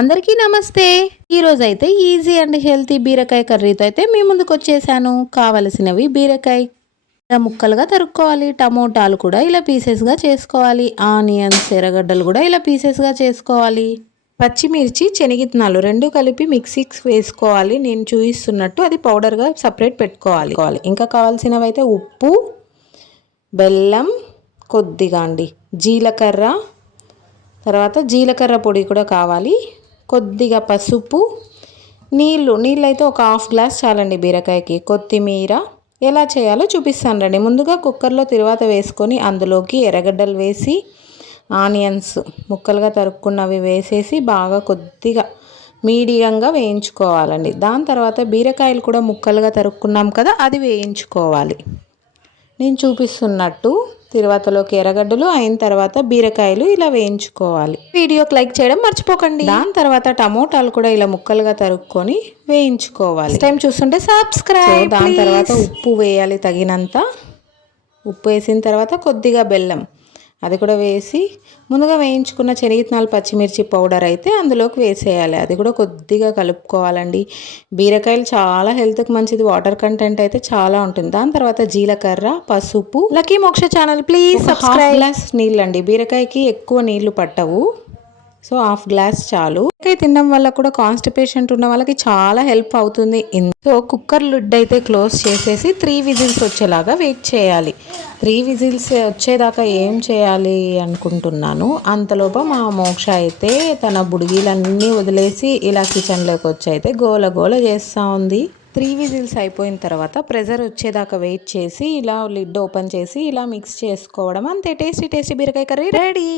అందరికీ నమస్తే. ఈరోజైతే ఈజీ అండ్ హెల్తీ బీరకాయ కర్రీతో అయితే మీ ముందుకు వచ్చేసాను. కావలసినవి బీరకాయ ఇలా ముక్కలుగా తరుక్కోవాలి. టమోటాలు కూడా ఇలా పీసెస్గా చేసుకోవాలి. ఆనియన్స్, ఎర్రగడ్డలు కూడా ఇలా పీసెస్గా చేసుకోవాలి. పచ్చిమిర్చి, శనగిత్తనాలు రెండు కలిపి మిక్సీకి వేసుకోవాలి. నేను చూపిస్తున్నట్టు అది పౌడర్గా సపరేట్ పెట్టుకోవాలి. ఇంకా కావాల్సినవి అయితే ఉప్పు, బెల్లం, కొద్దిగా జీలకర్ర, తర్వాత జీలకర్ర పొడి కూడా కావాలి, కొద్దిగా పసుపు, నీళ్ళు అయితే ఒక హాఫ్ గ్లాస్ చాలండి బీరకాయకి. కొత్తిమీర. ఎలా చేయాలో చూపిస్తాను రండి. ముందుగా కుక్కర్లో తిరువాత వేసుకొని అందులోకి ఎర్రగడ్డలు వేసి ఆనియన్స్ ముక్కలుగా తరుక్కున్నవి వేసేసి బాగా కొద్దిగా మీడియంగా వేయించుకోవాలండి. దాని తర్వాత బీరకాయలు కూడా ముక్కలుగా తరుక్కున్నాం కదా, అది వేయించుకోవాలి. నేను చూపిస్తున్నట్టు తిరువాతలోకి ఎర్రగడ్డలు అయిన తర్వాత బీరకాయలు ఇలా వేయించుకోవాలి. వీడియోకి లైక్ చేయడం మర్చిపోకండి. దాని తర్వాత టమోటాలు కూడా ఇలా ముక్కలుగా తరుక్కొని వేయించుకోవాలి. టైం చూస్తుంటే సబ్స్క్రైబ్. దాని తర్వాత ఉప్పు వేయాలి తగినంత. ఉప్పు వేసిన తర్వాత కొద్దిగా బెల్లం అది కూడా వేసి ముందుగా వేయించుకున్న శనగిత్తనాలు, పచ్చిమిర్చి పౌడర్ అయితే అందులోకి వేసేయాలి. అది కూడా కొద్దిగా కలుపుకోవాలండి. బీరకాయలు చాలా హెల్త్కి మంచిది. వాటర్ కంటెంట్ అయితే చాలా ఉంటుంది. దాని తర్వాత జీలకర్ర, పసుపు. లక్కీ మోక్ష ఛానల్ ప్లీజ్ సబ్స్క్రైబ్. గ్లాస్ నీళ్ళండి. బీరకాయకి ఎక్కువ నీళ్లు పట్టవు, సో హాఫ్ గ్లాస్ చాలు. బీరకాయ తినడం వల్ల కూడా కాన్స్టిపేషన్ ఉన్న వాళ్ళకి చాలా హెల్ప్ అవుతుంది. సో కుక్కర్ లిడ్ అయితే క్లోజ్ చేసేసి 3 విజిల్స్ వచ్చేలాగా వెయిట్ చేయాలి. 3 విజిల్స్ వచ్చేదాకా ఏం చేయాలి అనుకుంటున్నాను. అంతలోపు మా మోక్ష అయితే తన బుడిగీలన్నీ వదిలేసి ఇలా కిచెన్లోకి వచ్చి అయితే గోల గోల చేస్తూ ఉంది. 3 విజిల్స్ అయిపోయిన తర్వాత ప్రెజర్ వచ్చేదాకా వెయిట్ చేసి ఇలా లిడ్ ఓపెన్ చేసి ఇలా మిక్స్ చేసుకోవడం. అంతే, టేస్టీ బీరకాయ కర్రీ రెడీ.